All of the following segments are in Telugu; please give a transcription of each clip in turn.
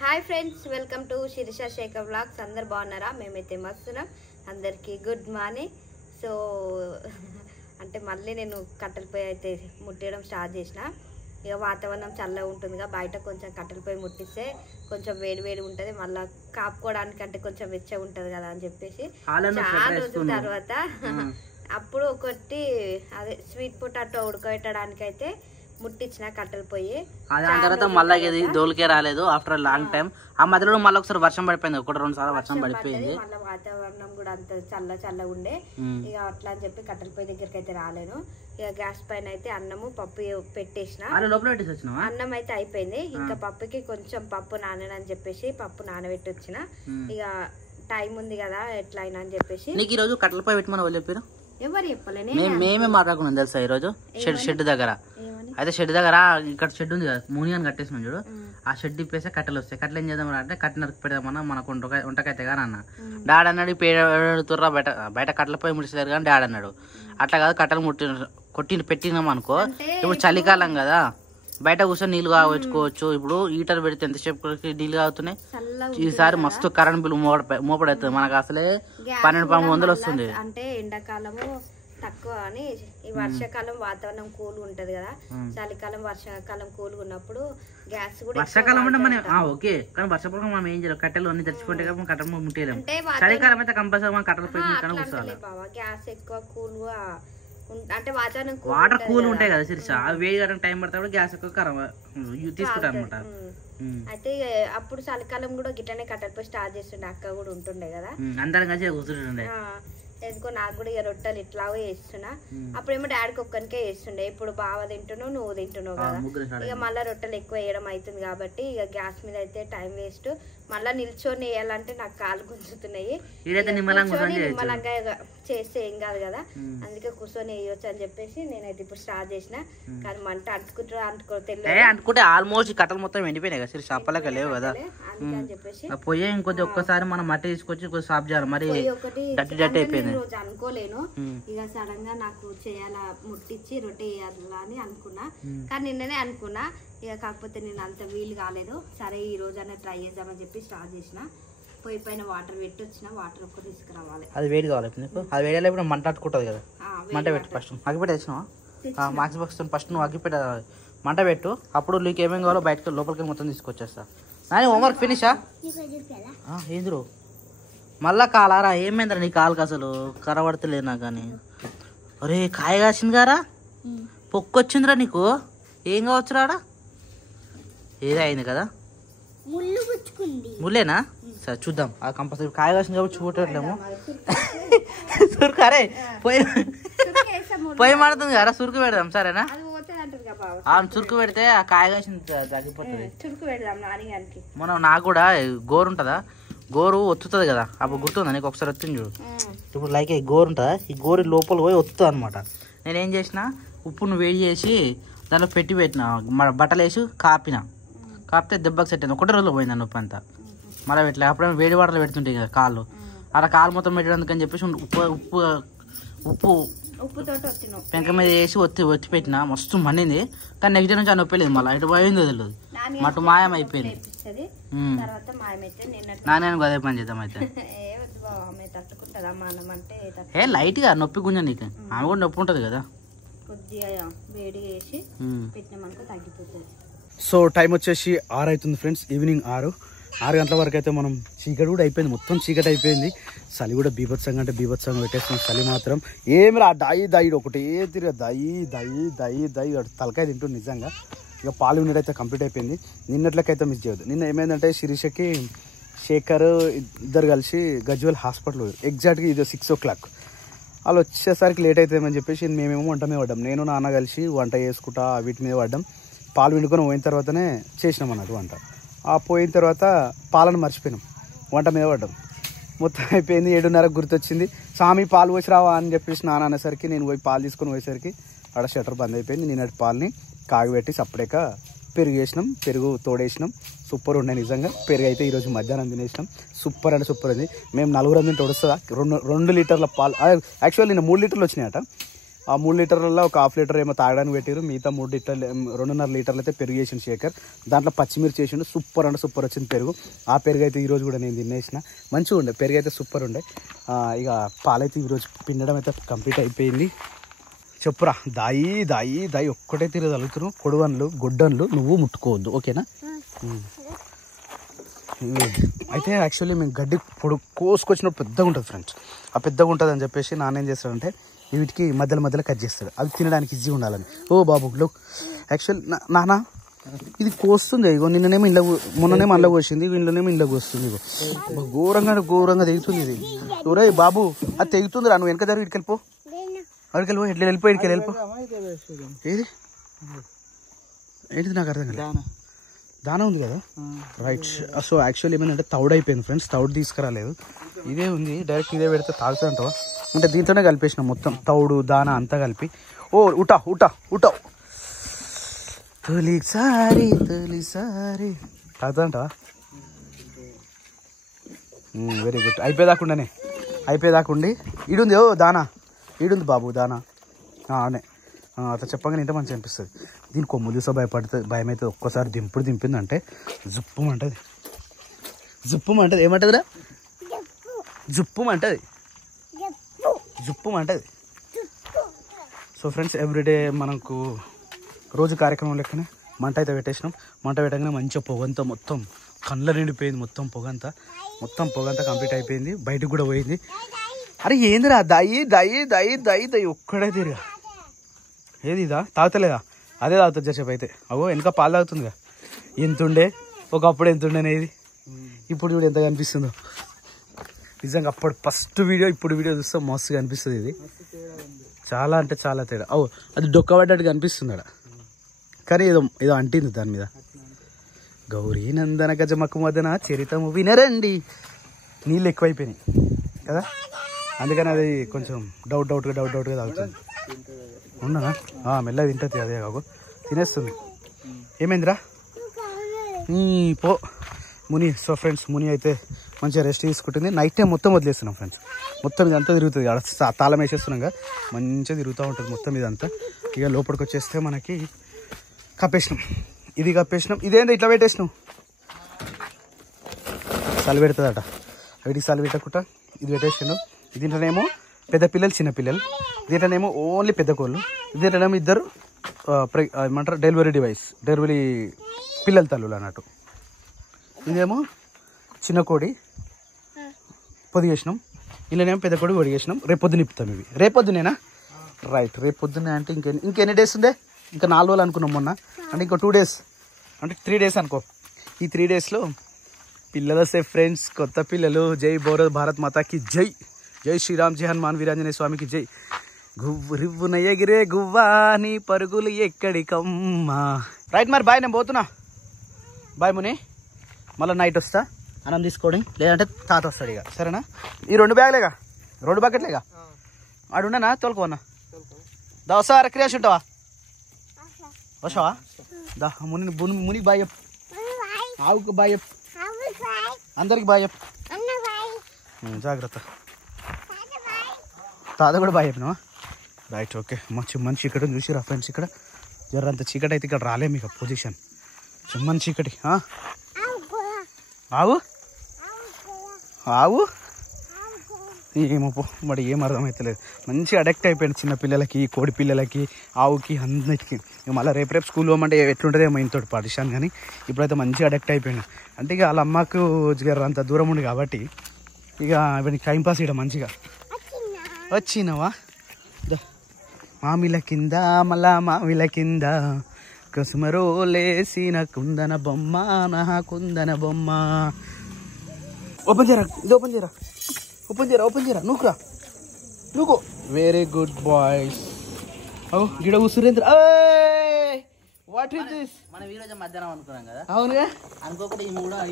Hi friends, welcome to Sirisha Shekhar vlogs. అందరు బాగున్నారా? మేమైతే మస్తున్నాం. అందరికీ గుడ్ మార్నింగ్. సో అంటే మళ్ళీ నేను కట్టెల పొయ్యి అయితే ముట్టడం స్టార్ట్ చేసిన. ఇక వాతావరణం చల్లగా ఉంటుందిగా, బయట కొంచెం కట్టెల పొయ్యి ముట్టిస్తే కొంచెం వేడి వేడి ఉంటుంది, మళ్ళీ కాపుకోవడానికి అంటే కొంచెం వెచ్చగా ఉంటుంది కదా అని చెప్పేసి చాలా రోజుల తర్వాత అప్పుడు ఒకటి అదే స్వీట్ పొటాటో ఉడకబెట్టడానికి అయితే ముట్టించిన కట్టెలు పొయ్యి. దాని తర్వాత మళ్ళీ దోలికే రాలేదు ఆఫ్టర్ లాంగ్ టైం. ఆ మధ్యలో మళ్ళీ ఒకసారి వర్షం పడిపోయింది, ఒకటి రెండు సార్లు వర్షం పడిపోయింది. మళ్ళీ వాతావరణం కూడా అంత చల్లగా ఉండే, ఇక అట్లా అని చెప్పి కట్టెల పొయ్యి దగ్గరికి అయితే రాలేను. ఇక గ్యాస్ పైన అయితే అన్నము పప్పు పెట్టేసిన. అన్నం అయితే అయిపోయింది, ఇంకా పప్పుకి కొంచెం పప్పు నానని చెప్పేసి పప్పు నానబెట్టి వచ్చిన. ఇక టైం ఉంది కదా ఎట్లా అయినా అని చెప్పేసి. నీకు ఈ రోజు కట్టెల పొయ్యి పెట్టమని వాళ్ళు చెప్పారు? ఎవరు చెప్పలేని మేమే మాట్లాడుకున్నాం తెలుసా ఈ రోజు షెడ్ దగ్గర. అయితే షెడ్ దగ్గర ఇక్కడ షెడ్ ఉంది కదా, మూనియాన్ని కట్టేసినాం చూడు. ఆ షెడ్ ఇప్పేస్తే కట్టెలు వస్తాయి. కట్టెలు ఏం చేద్దాం అంటే కట్టె నరికి పెడదామన్నా మనకు వంటకైతే కానీ అన్న. డాడ్ అన్నాడు పేడుతుర్రా బయట కట్టెల పొయ్యి ముడిస్తారు కానీ డాడ్ అన్నాడు అట్లా కాదు, కట్టెలు పెట్టినాం అనుకో, ఇప్పుడు చలికాలం కదా బయట కూర్చొని నీళ్ళు కావచ్చుకోవచ్చు. ఇప్పుడు హీటర్ పెడితే ఎంతసేపు నీళ్ళు కాగుతున్నాయి. ఈసారి మస్తు కరెంట్ బిల్ మోపడవుతుంది మనకు. అసలే 1200 వస్తుంది. అంటే ఎండాకాలము తక్కువ అని, ఈ వర్షాకాలం వాతావరణం కూల్ ఉంటది కదా, చలికాలం వర్షాకాలం కూల్ ఉన్నప్పుడు గ్యాస్ కూడా వర్షాకాలం అంటే మనం ఓకే, కానీ వర్షాకాలం మనం ఏం చేయాలి, కట్టెలు అన్ని తెచ్చుకుంటే కట్టెలు ముట్టేయలేము. చలికాలం అయితే కంపల్సరీ మనం కట్టెలు పోయి గ్యాస్ ఎక్కువ కూల్ అంటే వాటర్ కూల్ ఉంటాయి కదా సిరిసా, అవి వేయడానికి టైం పడతాడు, గ్యాస్ ఎక్కువ తీసుకుంటా అనమాట. అయితే అప్పుడు చలికాలం కూడా గిట్లనే కట్టెల పోయి స్టార్ట్ చేస్తుండే, అక్క కూడా ఉంటుండే కదా, అందరం కలిసి కూర్చుంటుండే. ఎందుకో నాకు కూడా ఇక రొట్టెలు ఇట్లాగో చేస్తున్నా. అప్పుడేమో డాడీకి ఒక్కరికే చేస్తుండే, ఇప్పుడు బావ తింటున్నావు నువ్వు తింటున్నావు కదా, ఇక మళ్ళీ రొట్టెలు ఎక్కువ వేయడం అవుతుంది కాబట్టి ఇక గ్యాస్ మీద అయితే టైం వేస్ట్. మళ్ళీ నిల్చొని వేయాలంటే నాకు కాలు గుంజుతున్నాయి. నిమ్మలంగా చేస్తే ఏం కాదు కదా, అందుకే కూర్చొని వేయొచ్చు అని చెప్పేసి నేనైతే ఇప్పుడు స్టార్ట్ చేసిన. కానీ మంట అంటుకుంటే ఆల్మోస్ట్ కట్టలు మొత్తం ఎండిపోయినాయి కదా, షాపలకి లేవు కదా అని చెప్పేసి పోయే ఇంకొద్ది ఒక్కసారి మనం మట్టి తీసుకొచ్చి సాఫ్ చేయాలి. మరి డట్టి అయిపోయింది. రోజు అనుకోలేను, ఇక సడన్ గా నాకు చేయాలా ముట్టించి రొట్టె వేయాలా అని అనుకున్నా, కానీ నిన్ననే అనుకున్నా. ఇక కాకపోతే నేను అంత వీలు కాలేదు. సరే ఈ రోజు అన్న ట్రై చేద్దామని చెప్పి స్టార్ట్ చేసిన. పొయ్యి పైన వాటర్ పెట్టి వచ్చిన, వాటర్ ఒక్క తీసుకురావాలి. అది వేడి కావాలి నీకు, అది వేడి ఇప్పుడు మంట అట్టుకుంటుంది కదా. మంట పెట్టి ఫస్ట్ అగ్గిపెట్టి తెచ్చినావా? మాక్స్ బాక్స్ ఫస్ట్ నువ్వు అగ్గిపెట్ట మంట పెట్టు, అప్పుడు నీకు ఏమేమి కావాలో బయటకు లోపలికి మొత్తం తీసుకొచ్చేస్తా. నాని హోంవర్క్ ఫినిషా? ఏందిరో మళ్ళా కాలారా? ఏమైందిరా నీ కాలుకి, అసలు కరబడతలేదు నాకు. కానీ అరే కాయ కాసింది గారా, పొక్కొచ్చిందిరా నీకు. ఏం కావచ్చు రాడా? ఏదో అయింది కదా, ముళ్ళేనా? సరే చూద్దాం. ఆ కంపల్సరీ కాయ కాసింది కాబట్టి చూడట్లేము. సురుకు అరే పొయ్యి మాడుతుంది కదా, సురుకు పెడదాం సరేనా? చురుకు పెడితే ఆ కాయ కాసింది తగ్గిపోతుంది. మనం నాకు కూడా గోరు ఉంటుందా, గోరు ఒత్తుతుంది కదా, అప్పుడు గుర్తుందా నీకు? ఒకసారి ఒత్తింది చూడు. ఇప్పుడు లైక్ ఈ గోరు ఉంటుందా, ఈ గోరు లోపల పోయి ఒత్తుతుంది అనమాట. నేనేం చేసిన, ఉప్పును వేడి చేసి దాంట్లో పెట్టిన బట్టలు వేసి కాపితే దెబ్బకి సెట్ అయింది. ఒకటే రోజులో పోయింది నొప్పి అంతా. మళ్ళీ పెట్టలే, అప్పుడేమో వేడి వాటర్లో పెడుతుంటాయి కదా కాళ్ళు, అలా కాలు మొత్తం పెట్టడానికి చెప్పేసి ఉప్పు పెంక మీద వేసి ఒత్తి పెట్టిన. మస్తు మండింది, కానీ నెక్స్ట్ డే నుంచి ఆ నొప్పి లేదు. మళ్ళీ ఇటు పోయింది తెలియదు, మటు మాయం అయిపోయింది. నాన్న అదే పని చేద్దాం అయితే. లైట్ గా నొప్పి గుంజ నీకు, ఆమె కూడా నొప్పి ఉంటది కదా. సో టైం వచ్చేసి 6 అవుతుంది ఫ్రెండ్స్, ఈవినింగ్ 6 గంటల వరకు అయితే మనం చీకటి కూడా అయిపోయింది, మొత్తం చీకటి అయిపోయింది. చలి కూడా బీభత్సంగా అంటే బీభత్సంగా పెట్టేస్తున్నాం. చలి మాత్రం ఏమి రా దాయి ఒకటే తిరిగి దాయి తలకాయ తింటుంది నిజంగా. ఇక పాలు యూనిట్ అయితే కంప్లీట్ అయిపోయింది. నిన్నట్లకైతే మిస్ చేయదు. నిన్న ఏమైందంటే శిరీషకి శేఖర్ ఇద్దరు కలిసి గజ్వెల్ హాస్పిటల్ పోయారు. ఎగ్జాక్ట్గా ఇది 6 o'clock. వాళ్ళు వచ్చేసరికి లేట్ అవుతుందని చెప్పేసి మేమేమో వంట మీద పడ్డాం. నేను నాన్న కలిసి వంట చేసుకుంటా వీటి మీద పడ్డాం. పాలు పిండుకొని పోయిన తర్వాతనే చేసినాం అన్నట్టు వంట. ఆ పోయిన తర్వాత పాలను మర్చిపోయినాం, వంట మీద పడ్డాం. మొత్తం అయిపోయింది. 7:30 గుర్తొచ్చింది, స్వామి పాలు పోసి రావా అని చెప్పేసి నాన్న అనేసరికి నేను పోయి పాలు తీసుకొని పోయేసరికి అక్కడ షట్టర్ బంద్ అయిపోయింది. నిన్నటి పాలని కాగిపెట్టి సపరేక పెరుగు వేసినాం, పెరుగు తోడేసినాం. సూపర్ ఉండే నిజంగా. పెరుగు అయితే ఈరోజు మధ్యాహ్నం తినేసినాం. సూపర్ అంటే సూపర్ ఉంది. మేము 4 తింటే వస్తుందా? 2 లీటర్ల పాలు. యాక్చువల్లీ నిన్న 3 లీటర్లు వచ్చినాయట. ఆ 3 లీటర్లలో ఒక 1/2 లీటర్ ఏమో తాగడానికి పెట్టారు, మిగతా 3 లీటర్లు 2.5 లీటర్లు అయితే పెరుగు చేసిండు శేఖర్. దాంట్లో పచ్చిమిర్చి చేసిండు, సూపర్ అంటే సూపర్ వచ్చింది పెరుగు. ఆ పెరుగు అయితే ఈరోజు కూడా నేను తినేసిన, మంచిగా ఉండే పెరుగు అయితే సూపర్ ఉండే. ఇక పాలైతే ఈరోజు పిండడం అయితే కంప్లీట్ అయిపోయింది. చెప్పురా, దాయి దాయి దాయి ఒక్కటే తిరగలుగుతున్నావు. కొడవన్లు గొడ్డన్లు నువ్వు ముట్టుకోవద్దు, ఓకేనా? అయితే యాక్చువల్లీ మేము గడ్డి కోసుకొచ్చినప్పుడు పెద్దగా ఉంటుంది ఫ్రెండ్స్. ఆ పెద్దగా ఉంటుంది అని చెప్పేసి నాన్న ఏం చేస్తాడంటే వీటికి మధ్యలో కట్ చేస్తాడు, అది తినడానికి ఈజీ ఉండాలని. ఓ బాబు లో యాక్చువల్లీ నాన్న ఇది కోస్తుంది, ఇగో నిన్ననేమో ఇంట్లో మొన్ననేమో అందులో కోసింది, ఇంట్లోనేమో ఇంట్లో కోస్తుంది. ఇగో ఘోరంగా తెగుతుంది ఇది. ఒరే బాబు అది తెగుతుంది రా, నువ్వు వెనక జరిగి ఇటుకెళ్ళిపో, అడికెళ్ళిపో, ఎట్లా వెళ్ళిపో, వెళ్ళిపో. ఏది ఏంటిది నాకు అర్థం కాదు. దానా ఉంది కదా, రైట్. సో యాక్చువల్లీ ఏమైందంటే తౌడు అయిపోయింది ఫ్రెండ్స్, తౌడు తీసుకురాలేదు, ఇదే ఉంది. డైరెక్ట్ ఇదే పెడితే తాగుతుంటావా అంటే దీంతోనే కలిపేసిన మొత్తం తౌడు దానా అంతా కలిపి. ఓ ఉటా తొలిసారి తాగుతుంటావా? Very good. అయిపోయేదాకుండి ఈడుంది. ఓ దానా ఈడుంది బాబు దానా. అనే అట్లా చెప్పగానే ఇంటే మంచిగా అనిపిస్తుంది. దీని కొమ్ము చూసా భయం అవుతుంది. ఒక్కసారి దింపిందంటే జుప్పమంటది. ఏమంటదిరా? జుప్పమంటది. సో ఫ్రెండ్స్ ఎవ్రీడే మనకు రోజు కార్యక్రమం లెక్కనే మంట అయితే పెట్టేసినాం. మంట పెట్టగానే మంచిగా పొగంతా మొత్తం కళ్ళ నిండిపోయింది, మొత్తం పొగంతా కంప్లీట్ అయిపోయింది. బయటకు కూడా పోయింది. అరే ఏందిరా దయి ఒక్కడే తిరిగా. ఏది ఇదా తాగుతలేదా? అదే తాగుతుంది జరసేపు అయితే. అవో వెనక పాలు తాగుతుందిగా. ఎంతుండే ఒకప్పుడు ఎంతుండేనేది, ఇప్పుడు చూడు ఎంత కనిపిస్తుందో. నిజంగా అప్పుడు ఫస్ట్ వీడియో ఇప్పుడు వీడియో చూస్తే మస్తుగా అనిపిస్తుంది. ఇది చాలా అంటే చాలా తేడా. ఓ అది డొక్కబడ్డట్టు కనిపిస్తుంది అక్కడ, కానీ ఏదో అంటింది దాని మీద. గౌరీ నందన గజమకు మదన చరితము వినరండి. నీళ్ళు ఎక్కువైపోయినాయి కదా, అందుకని అది కొంచెం డౌట్గా తాగుతుంది. ఉండనా మెల్లగా తింటుంది, అదే కాకు తినేస్తుంది. ఏమైందిరా పో ముని. సో ఫ్రెండ్స్ ముని అయితే మంచిగా రెస్ట్ తీసుకుంటుంది. నైట్ టైం మొత్తం వదిలేస్తున్నాం ఫ్రెండ్స్. మొత్తం ఇదంతా తిరుగుతుంది, తాళం వేసేస్తున్నాం కదా, మంచిగా తిరుగుతూ ఉంటుంది మొత్తం ఇదంతా. ఇక లోపలికి వచ్చేస్తే మనకి కప్పేసినాం, ఇది కప్పేసినాం. ఇదేంటి ఇట్లా పెట్టేసినాం? చలి పెడుతుందట, వీటికి చలి పెట్టకుండా ఇది పెట్టేసినాం. దీంట్లోనేమో పెద్ద పిల్లలు చిన్న పిల్లలు, దీంట్లోనేమో ఓన్లీ పెద్ద కోళ్ళు, దీంట్లోనేమో ఇద్దరు ఏమంటారు డెలివరీ పిల్లల తల్లులు అన్నట్టు. ఇదేమో చిన్న కోడి పొదిగేసినాం, ఇలానేమో పెద్ద కోడి పొడిగేసినాం. రేపొద్దున ఇప్పుతాం ఇవి. రేపొద్దునేనా? రైట్, రేపొద్దునే అంటే ఇంకెన్ని డేస్ ఉందే? ఇంకా 4 రోజులు అనుకున్నాం మొన్న, అంటే ఇంకో 2 డేస్, అంటే 3 డేస్ అనుకో. ఈ 3 డేస్లో పిల్లలు వస్తే ఫ్రెండ్స్, కొత్త పిల్లలు. జై భారత్ మాతాకి జై, జై శ్రీరామ్, జై హనుమాన్ వీరాంజనేయ స్వామికి జై. రివ్వున ఎగిరే గువ్వా నీ పరుగులు ఎక్కడికమ్మా. రైట్ మరి బాయ్, నేను పోతున్నా. బాయ్ ముని, మళ్ళీ నైట్ వస్తా అన్నం తీసుకోండి, లేదంటే తాత వస్తాడు ఇక. సరేనా? ఈ 2 బ్యాగులేగా, 2 బకెట్లేగా, ఆడుండనా తోలుకోవన్నా. దా వస్తావా? క్రియాష్ ఉంటావా? వస్తావా? దా మునికి బాయ్ చెప్పు, ఆవుకు బాయ్ చెప్పు, అందరికి బాయ్ చెప్పు. జాగ్రత్త. తాత కూడా బాయ్ చెప్పినావా? Right, okay. మంచి చీకటి చూసిరా ఫ్రెండ్స్. ఇక్కడ జరంత చీకటి అయితే ఇక్కడ రాలేము ఇక. పొజిషన్ చిమ్మని చీకటి. ఆవు ఏమో మరి ఏం అర్థమవుతలేదు. మంచిగా అడక్ట్ అయిపోయాడు చిన్న పిల్లలకి, కోడి పిల్లలకి, ఆవుకి, అన్నిటికీ. మళ్ళీ రేపు స్కూల్ పోమంటే ఎట్లుంటుందేమో ఇంతో పాటిషాన్, కానీ ఇప్పుడైతే మంచిగా అడక్ట్ అయిపోయాడు. అంటే ఇక వాళ్ళ అమ్మకు అంత దూరం ఉంది కాబట్టి ఇక ఇవన్నీ టైంపాస్ ఇవ్వడం మంచిగా. వచ్చినావా? మామిల కింద మళ్ళా మామిల కింద కసుమరోలేసిన కుందన బొమ్మ, నా కుందన బొమ్మ. ఓపెన్ చేయరా, ఇది ఓపెన్ చేయరా. నువ్వు వెరీ గుడ్ బాయ్స్. గిడ ఉసురేంద్ర. What is this? మనం ఈ రోజు మధ్యాహ్నం అనుకున్నాం కదా. అవునుగా, అనుకోకుండా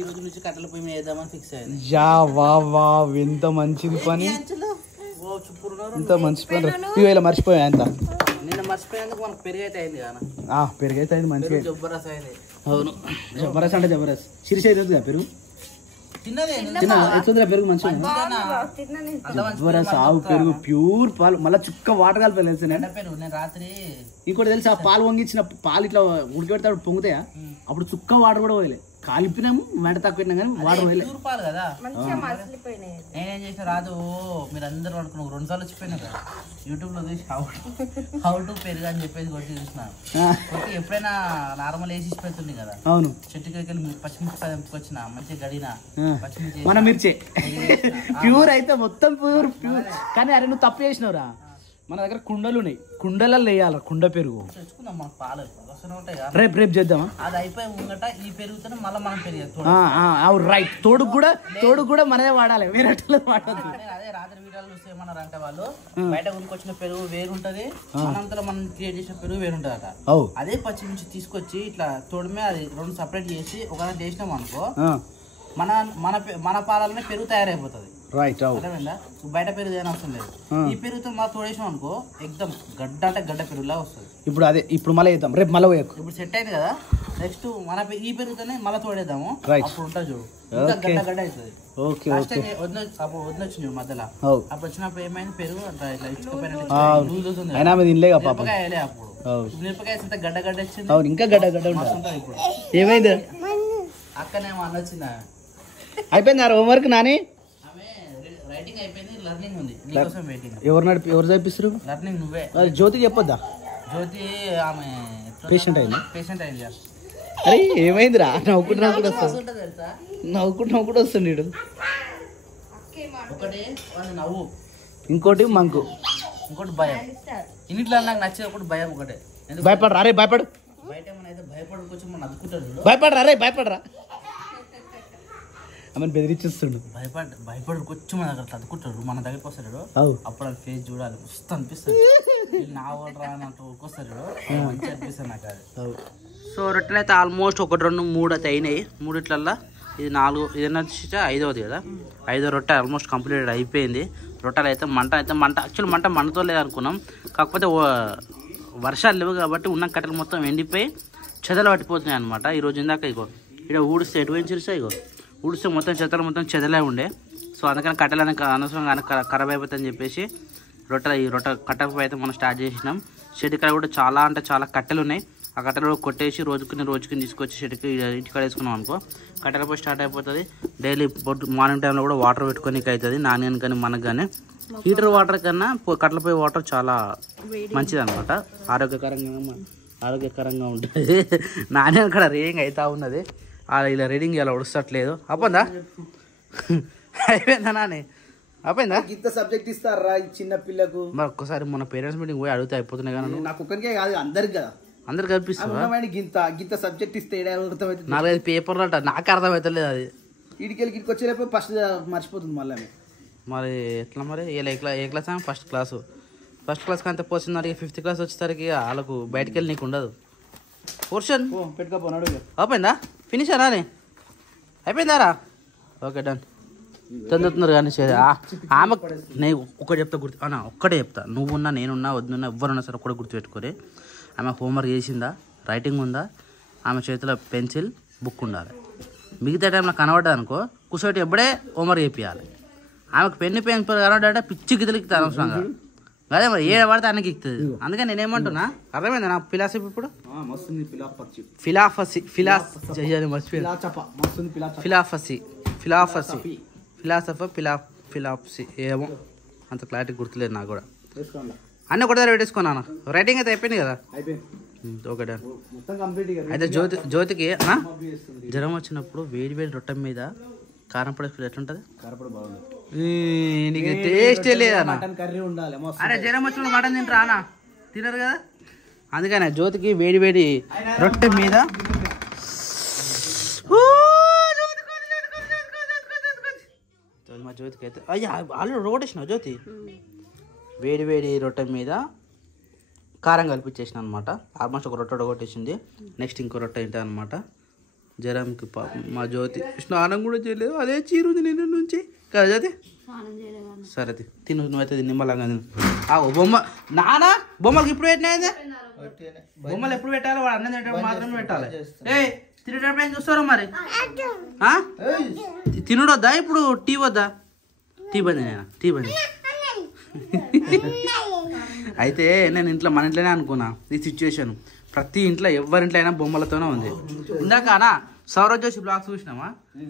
ఈ రోజు నుంచి కట్టెల పొయ్యి మీద వేద్దామని ఫిక్స్ అయ్యింది. యా వా ఎంత మంచిది పని, ఇంత మంచి పని. ఇవి ఇలా మర్చిపోయా ఎంత నిన్న మర్చిపోయేందుకు మనకు పెరుగైతే అయింది కదా. పెరుగైతే అయింది మంచిగా. జబర్దస్త్ అయింది. అవును, జబర్దస్త్ అంటే జబర్దస్త్. శిరీష అవుతుంది పెరుగు. ఎట్లుందిరా పెరుగు మంచిగా సాగు పెరుగు ప్యూర్ పాలు మళ్ళీ చుక్క వాటర్ కలిపి తెలుసు నేను రాత్రి ఇంకోటి తెలుసు ఆ పాలు వంగించిన పాలు ఇట్లా ఉడికెడతాడు పొంగుతాయా అప్పుడు చుక్క వాటర్ కూడా పోయలే కాలిపినాము మెంట తక్కువ కానీ వాటర్ పోయలే పాలు కదా నేనేం చేసిన రాదు మీరు అందరూ అనుకున్నాను 2 సార్లు వచ్చిపోయినా కదా యూట్యూబ్ లో చూసి హౌ టు పెరుగు అని చెప్పేసి కొట్టి చూసిన ఎప్పుడైనా నార్మల్ వేసి పెడుతుంది కదా అవును చెట్టుకి వెళ్ళి పచ్చిమిర్చి తెంపుకొచ్చిన మంచిగా గడిన పచ్చిమిర్చి మన మిర్చి ప్యూర్ అయితే మొత్తం ప్యూర్ కానీ అరే నువ్వు తప్పు చేసినవురా మన దగ్గర కుండలు ఉన్నాయి కుండలలో వేయాలి కుండ పెరుగు తెచ్చుకుందాం మన పాలు ఉంటాయి కదా రేపు చేద్దామా అది అయిపోయి ముంగట ఈ పెరుగుతూనే మళ్ళీ మనం పెరిగారు రైట్ తోడుకు కూడా మనదే వాడాలి వేరే వాడద్దు అదే రాత్రి వీడియోలు చూస్తే ఏమన్నారంటే వాళ్ళు బయట కొనుక్కొచ్చిన పెరుగు వేరుంటది మనంతలో మనం క్రియేట్ చేసిన పెరుగు వేరుంటది అట అదే పచ్చిమిర్చి తీసుకొచ్చి ఇట్లా తోడుమే అది 2 సపరేట్ చేసి ఒక చేసినాం అనుకో మన మన మన పాలనే పెరుగు తయారైపోతుంది రైట్ బయట పెరుగు ఏమైనా అవసరం లేదు ఈ పెరుగుతో మా తోడేసినాం అనుకో ఎక్దమ్ గడ్డ అంటే గడ్డ పెరుగులా వస్తుంది ఇప్పుడు మళ్ళీ వేద్దాం రేపు మళ్ళీ ఇప్పుడు సెట్ అయింది కదా నెక్స్ట్ మన ఈ పెరుగుతోనే మళ్ళీ తోడేద్దాము అప్పుడు ఉంటుంది చూడు గడ్డ గడ్డ అవుతుంది అప్పుడు వదినొచ్చింది మధ్యలో అప్పుడు వచ్చినప్పుడు ఏమైంది పెరుగు అట్లా ఇట్లా ఇచ్చుకోపోయినట్టు అప్పుడు మిరపకాయ గడ్డ గడ్డ వచ్చింది ఇంకా గడ్డ గడ్డ ఉంటుంది ఇప్పుడు ఏమైంది అక్కనేమో అన్నొచ్చిందా అయిపోయింది హోంవర్క్ నాని రైటింగ్ అయిపోయింది లర్నింగ్ ఉంది నీకోసం వెయిటింగ్ ఎవరు చదివిస్తారు లర్నింగ్ నువ్వే జ్యోతికి చెప్పొద్దా జ్యోతి ఆమె పేషెంట్ అయింది అరే ఏమైందిరా నవ్వుకుంటూ వస్తుంది ఒకటి నవ్వు ఇంకోటి మంకు ఇంకోటి భయం ఇన్నిట్లో నాకు నచ్చేది ఒకటి భయం ఒకటే భయపడరా అరే భయపడు బయట ఏమైనా అయితే భయపడుకొచ్చి మనం అదుకుంటాడు భయపడరా అరే భయపడరా ఆమె బెదిరించేస్తుండు భయపడుకొచ్చి మన దగ్గర తదుకుంటాడు మన దగ్గరికి వస్తాడు అప్పుడు అది ఫేస్ చూడాలి మస్తు అనిపిస్తుంది నా ఓడరా అన్నట్టు వస్తాడు మంచిగా అనిపిస్తుంది నాకు అది సో రొట్టెలు అయితే ఆల్మోస్ట్ 1 2 3 అయితే అయినాయి మూడిట్లల్లో ఇది 4 ఇది వచ్చి 5వది కదా 5వ రొట్టె ఆల్మోస్ట్ కంప్లీట్ అయిపోయింది రొట్టెలు అయితే మంట యాక్చువల్ మంట మంటతో లేదనుకున్నాం కాకపోతే వర్షాలు లేవు కాబట్టి ఉన్న కట్టెలు మొత్తం ఎండిపోయి చెదలు పట్టిపోతున్నాయి అనమాట ఈరోజు ఇందాక ఇగో ఇక్కడ ఊడిస్తే ఎటువంటి చిరుస్తాయి ఇగో ఊడిస్తే మొత్తం చెత్తలు మొత్తం చెదలే ఉండే సో అందుకని కట్టెలు అనవసరంగా ఖరాబ్ అయిపోతుందని చెప్పేసి ఈ రొట్టె కట్టెలపై అయితే మనం స్టార్ట్ చేసినాం షెడ్కాడ కూడా చాలా అంటే చాలా కట్టెలు ఉన్నాయి ఆ కట్టెలు కొట్టేసి రోజుకుని తీసుకొచ్చి షెడ్కి ఇంటికాడ వేసుకున్నాం అనుకో కట్టెలపై స్టార్ట్ అయిపోతుంది డైలీ మార్నింగ్ టైంలో కూడా వాటర్ పెట్టుకోనికి అవుతుంది నాణ్యానికి కానీ మనకు కానీ హీటర్ వాటర్ కన్నా కట్టెలపై వాటర్ చాలా మంచిది అనమాట ఆరోగ్యకరంగా ఉంటుంది నాణ్యం కూడా రీడింగ్ అవుతా ఉన్నది ఇలా రీడింగ్ ఇలా ఉడుస్తట్లేదు అపోందా అయిపోయిందా నాని అయిపోయిందా ఇంత సబ్జెక్ట్ ఇస్తారా చిన్న పిల్లకు మరి ఒక్కసారి మన పేరెంట్స్ మీటింగ్ పోయి అడిగితే అయిపోతున్నాయి కానీ నాకు ఒక్కరికే కాదు అందరికి కదా అందరికి కనిపిస్తుంది గింత సబ్జెక్ట్ ఇస్తే 4-5 పేపర్లు అంట నాకు అర్థమవుతలేదు అది ఇడికి వచ్చేటప్పుడు ఫస్ట్ మర్చిపోతుంది మళ్ళీ మరి ఎట్లా మరి ఏ క్లాస్ ఫస్ట్ క్లాస్కి అంత పోతున్నారు 5th క్లాస్ వచ్చేసరికి వాళ్ళకు బయటకు వెళ్ళి నీకు ఉండదు పోర్షన్ పెట్టుకోపోనాడు అయిపోయిందా ఫినిష్ అని అయిపోయిందారా ఓకే డన్ తొందరుతున్నారు కానీ ఆమె నేను ఒకటి చెప్తా ఒక్కటే చెప్తా నువ్వున్నా నేనున్నా వద్దున్నా ఎవరున్నా సరే ఒక్కడే గుర్తుపెట్టుకోరే ఆమె హోంవర్క్ చేసిందా రైటింగ్ ఉందా ఆమె చేతిలో పెన్సిల్ బుక్ ఉండాలి మిగతా టైంలో కనబడ్డా అనుకో కూర్చోటి ఎప్పుడే హోంవర్క్ చేయాలి ఆమెకు పెన్సిల్ కనబడ్డా పిచ్చి గిద్దలికి అనవసరంగా అదే మరి ఏ పడితే అన్నకి ఎక్కుతుంది అందుకని నేనేమంటున్నా అర్థమైందా నా ఫిలాసఫీ ఇప్పుడు ఫిలాసఫీ ఏమో అంత క్లారిటీ గుర్తులేదు నాకు కూడా అన్నీ ఒకటే పెట్టేసుకున్నాను రైటింగ్ అయితే అయిపోయింది కదా ఓకే అయితే జ్యోతికి జ్వరం వచ్చినప్పుడు వేడి రొట్టె మీద కారం పొడి ఎట్లుంటది నీకు టేస్టే లేదా అరే జ్వరం వచ్చిన మటన్ తింటారా అన్న తినరు కదా అందుకనే జ్యోతికి వేడి రొట్టె మీద మా జ్యోతికి అయితే అయ్యా ఆల్రెడీ రోటేసిన జ్యోతి వేడి రొట్టె మీద కారం కలిపించేసిన అనమాట ఆల్మోస్ట్ ఒక రొట్టె కొట్టేసింది నెక్స్ట్ ఇంకో రొట్టె తింటా అనమాట జ్వరంకి మా జ్యోతి స్నానం కూడా చేయలేదు అదే చీరుంది నిన్న నుంచి కదా జ్యోతి సరే తిను నువ్వైతే నిమ్మలంగా తిను బొమ్మ నానా బొమ్మలకి ఇప్పుడు పెట్టినా బొమ్మలు ఎప్పుడు పెట్టాలి వాడు అన్నం తింటే మాత్రమే పెట్టాలి ఏ తినేటప్పుడు ఏం చూస్తారో మరి తినడొద్దా ఇప్పుడు టీ వద్దా టీ బంద్ టీ బంద్ అయితే నేను ఇంట్లో మన ఇంట్లోనే అనుకున్నా ఈ సిచ్యువేషన్ ప్రతి ఇంట్లో ఎవరింట్లో అయినా బొమ్మలతోనే ఉంది ఇందాకనా సౌరవ్ జోషి బ్లాగ్స్ చూసినామా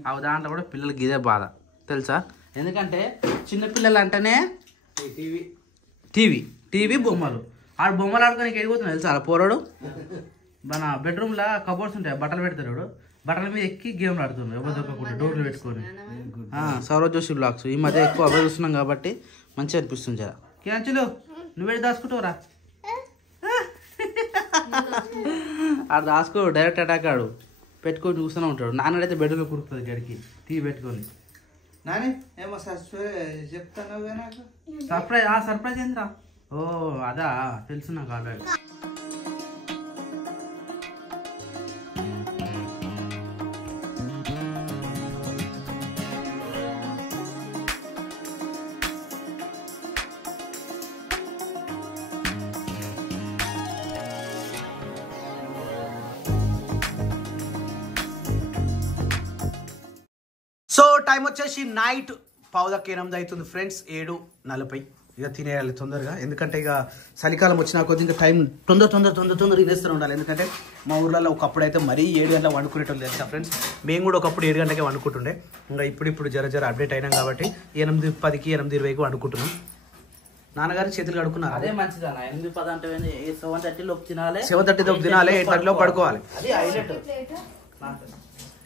అవి దాంట్లో కూడా పిల్లలకి ఇదే బాధ తెలుసా ఎందుకంటే చిన్నపిల్లలు అంటేనే టీవీ బొమ్మలు ఆడు బొమ్మలు ఆడుకొని ఎడిపోతున్నాడు తెలుసా ఆ పోరాడు మన బెడ్రూమ్లో కబోర్డ్స్ ఉంటాయి బట్టలు పెడతాడు బట్టల మీద ఎక్కి గేమ్లు ఆడుతున్నాడు ఎవరు దొరకకుండా డోర్లు పెట్టుకొని సౌరవ్ జోషి బ్లాగ్స్ ఈ మధ్య ఎక్కువ అవే చూస్తున్నాం కాబట్టి మంచిగా అనిపిస్తుంది జరా కేంచులు నువ్వేది దాచుకుంటావురా ఆడు దాచుకో డైరెక్ట్ అటాక్ ఆడు పెట్టుకొని చూస్తూనే ఉంటాడు నాన్నడైతే బెడ్రూమ్లో కురుకుతుంది గడికి టీవీ పెట్టుకొని నాని ఏమో చెప్తాను సర్ప్రైజ్ ఏంద్రా ఓ అదా తెలుసు నాకు ఆల్రెడీ సో టైం వచ్చేసి నైట్ 7:08 అవుతుంది ఫ్రెండ్స్ 7:40 ఇక తినేయాలి తొందరగా ఎందుకంటే ఇక చలికాలం వచ్చిన కొద్ది ఇంకా టైం తొందర తినేస్తూ ఉండాలి ఎందుకంటే మా ఊర్లలో ఒకప్పుడు అయితే మరీ 7 గంటలకు వండుకునేటోళ్ళు తెలుసా ఫ్రెండ్స్ మేము కూడా ఒకప్పుడు 7 గంటలకే వండుకుంటుండే ఇంకా ఇప్పుడు జర అప్డేట్ అయినాం కాబట్టి 8:10కి 8:20కి వండుకుంటున్నాం నాన్నగారు చేతులు కడుక్కున్నారు అదే మంచిదా 8:10 అంటే 7:30 లోపు తినాలి 7:30 లోపు తినాలి 8:30 లోపు పడుకోవాలి అది హైలైట్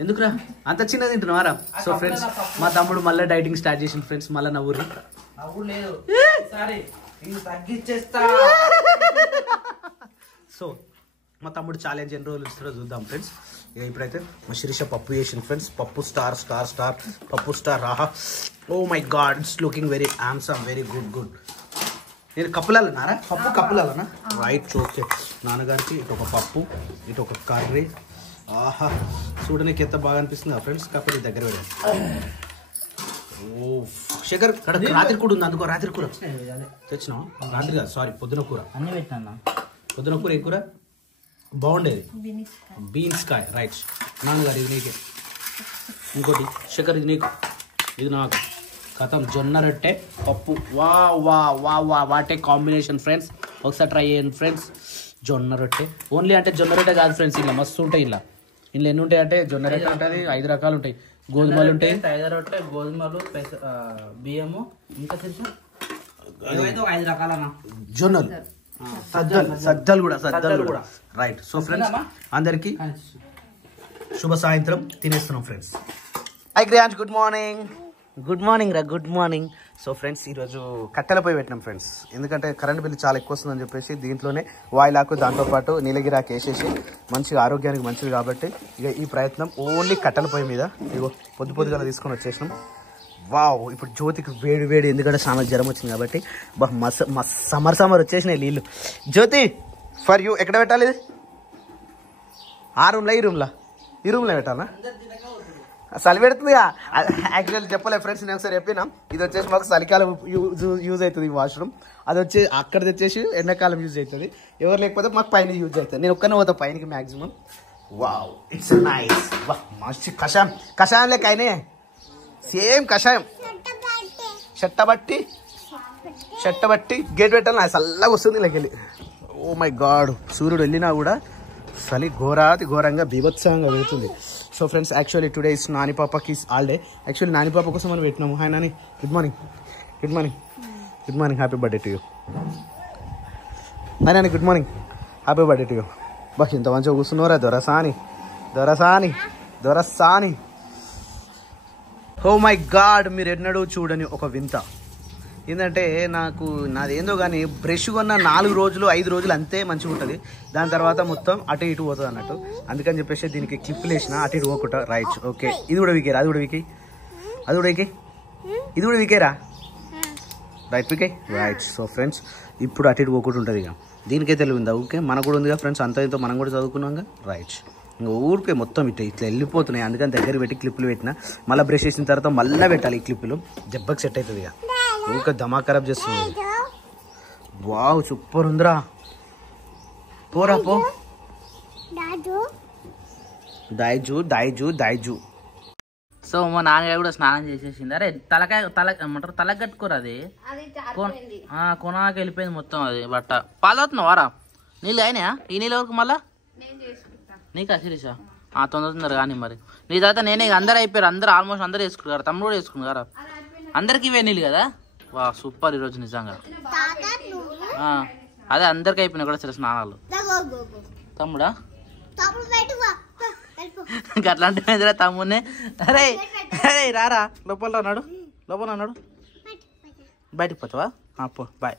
ఎందుకురా అంత చిన్నది తింటున్నారా సో ఫ్రెండ్స్ మా తమ్ముడు మళ్ళీ డైటింగ్ స్టార్ట్ చేసింది ఫ్రెండ్స్ మళ్ళీ నవ్వురు లేదు సరే తగ్గించేస్తా సో మా తమ్ముడు ఛాలెంజ్ ఎన్ని రోజులు ఇస్తారో చూద్దాం ఫ్రెండ్స్ ఇక ఇప్పుడైతే మా శిరీష పప్పు చేసింది ఫ్రెండ్స్ పప్పు స్టార్ పప్పు స్టార్ రాహా oh my god it's looking very handsome very good నేను కప్పులాలన్నారా పప్పు కప్పులాలనా రైట్ ఓకే నాన్నగారికి ఇటు ఒక పప్పు ఇటు ఒక కర్రీ ఆహా చూడడానికి ఎంత బాగా అనిపిస్తుంది ఫ్రెండ్స్ కాకపోతే దగ్గర పెట్టాను ఓ శేఖర్ రాత్రి కూడా ఉంది అందుకో రాత్రి కూర తెచ్చినావు రాత్రి కాదు సారీ పొద్దున కూర అన్ని పెట్టినా పొద్దున కూర ఏ కూర బాగుండేది బీన్స్ కాయ రైట్ నాన్నగారు ఇది నీకే ఇంకోటి శేఖర్ ఇది నీకు ఇది నాకు కథం జొన్న రొట్టె పప్పు వా వా వా వా వాటే కాంబినేషన్ ఫ్రెండ్స్ ఒకసారి ట్రై చేయండి ఫ్రెండ్స్ జొన్న రొట్టె ఓన్లీ అంటే జొన్న రొట్టె కాదు ఫ్రెండ్స్ ఇలా మస్తు ఉంటాయి ఇలా ఎన్ని ఉంటాయి అంటే జొన్న రొట్టె ఉంటుంది 5 రకాలు ఉంటాయి గోధుమలు ఉంటాయి ఐదు రొట్టె గోధుమలు బియ్యము ఇంకా తెలుసు 5 రకాలన్నా జొన్నలు సజ్జలు కూడా రైట్ సో ఫ్రెండ్స్ అందరికి శుభ సాయంత్రం తినేస్తున్నాం ఫ్రెండ్స్ హై క్రియాంజ్ గుడ్ మార్నింగ్ రా గుడ్ మార్నింగ్ సో ఫ్రెండ్స్ ఈరోజు కట్టెలపై పెట్టినాం ఫ్రెండ్స్ ఎందుకంటే కరెంట్ బిల్లు చాలా ఎక్కువ వస్తుందని చెప్పేసి దీంట్లోనే వాయిలాకు దాంతోపాటు నీలగిరాకు వేసేసి మంచిగా ఆరోగ్యానికి మంచిది కాబట్టి ఇక ఈ ప్రయత్నం ఓన్లీ కట్టెలపై మీద ఇగో పొద్దుగా తీసుకొని వచ్చేసినాం వావ్ ఇప్పుడు జ్యోతికి వేడి ఎందుకంటే చాలా జ్వరం వచ్చింది కాబట్టి సమ్మర్ వచ్చేసినాయి నీళ్ళు జ్యోతి ఫర్ యూ ఎక్కడ పెట్టాలి ఆ రూమ్లో ఈ రూమ్లో పెట్టాలా చలి పెడుతుందిగా యాక్చువల్లీ చెప్పలే ఫ్రెండ్స్ నేను ఒకసారి చెప్పినా ఇది వచ్చేసి మాకు చలికాలం యూజ్ అవుతుంది ఈ వాష్రూమ్ అది వచ్చి అక్కడ తెచ్చేసి ఎండాకాలం యూజ్ అవుతుంది ఎవరు లేకపోతే మాకు పైన యూజ్ అవుతుంది నేను ఒక్కనే పోతా పైనకి మ్యాక్సిమం వావ్ ఇట్స్ నైస్ వా మంచి కషాయం లెక్క అయినా సేమ్ కషాయం చెట్టబట్టి గేట్ పెట్టాలి చల్లగా వస్తుంది లెక్కెళ్ళి ఓ మై గాడ్ సూర్యుడు వెళ్ళినా కూడా చలి ఘోరంగా బీభత్సంగా వెళ్తుంది so friends actually today is Nani పాపకి హాలిడే యాక్చువల్లీ నాని పాప కోసం మనం పెట్టినాము hi Nani good morning happy birthday to you Nani good morning happy birthday to you bus ఇంత మంచిగా కూర్చున్నారా దొరసాని ఓ మై గాడ్ మీరు ఎన్నడూ చూడని ఒక వింత ఏంటంటే నాదేందో కానీ బ్రష్ కొన్న 4 రోజులు 5 రోజులు అంతే మంచిగా ఉంటుంది దాని తర్వాత మొత్తం అటు ఇటు పోతుంది అన్నట్టు అందుకని చెప్పేసి దీనికి క్లిప్లు వేసిన అటు ఇటు పోకుండా రైట్ ఓకే ఇది కూడా వీకేరా ఇది కూడా వీకేరా రైట్ వీకే రైట్ సో ఫ్రెండ్స్ ఇప్పుడు అటు ఇటు పోకుండా ఉంటుంది ఇక దీనికే తెలివిందా ఓకే మనకు కూడా ఉందిగా ఫ్రెండ్స్ అంత ఇంతో మనం కూడా చదువుకున్నాం రైట్ ఇంకా ఊరికే మొత్తం ఇట్లా వెళ్ళిపోతున్నాయి అందుకని దగ్గర పెట్టి క్లిప్లు పెట్టిన మళ్ళీ బ్రష్ చేసిన తర్వాత మళ్ళీ పెట్టాలి ఈ క్లిప్లు దెబ్బకి సెట్ అవుతుంది ఇక ఊరికే దమా ఖరాబ్ చేస్తుంది వావ్ సూపర్ ఉందిరా పోరా పో దాయిజు. సో మా నాన్నగారు కూడా స్నానం చేసేసింది. అరే ఏమంటారు తలకి కట్టుకోరు అది కొనాకి వెళ్ళిపోయింది మొత్తం అది బట్ట. పాలు అవుతున్నావారా? నీళ్ళు అయినాయా? ఈ నీళ్ళ వరకు మళ్ళా నీకా శిరీష? తొందర కానీ మరి నీ తర్వాత నేనే అందరు అయిపోయారు. అందరు ఆల్మోస్ట్ అందరు వేసుకున్నారు. తమ్ముడు కూడా వేసుకున్నారు. అందరికి ఇవే నీళ్ళు కదా. వా సూపర్ ఈరోజు నిజంగా. అదే అందరికి అయిపోయినాయి కూడా సరే స్నానాలు. తమ్ముడా అట్లాంటి తమ్ముడిని అరే అరే రారా లోపల అన్నాడు. బయటికి పోతావా? పో బాయ్.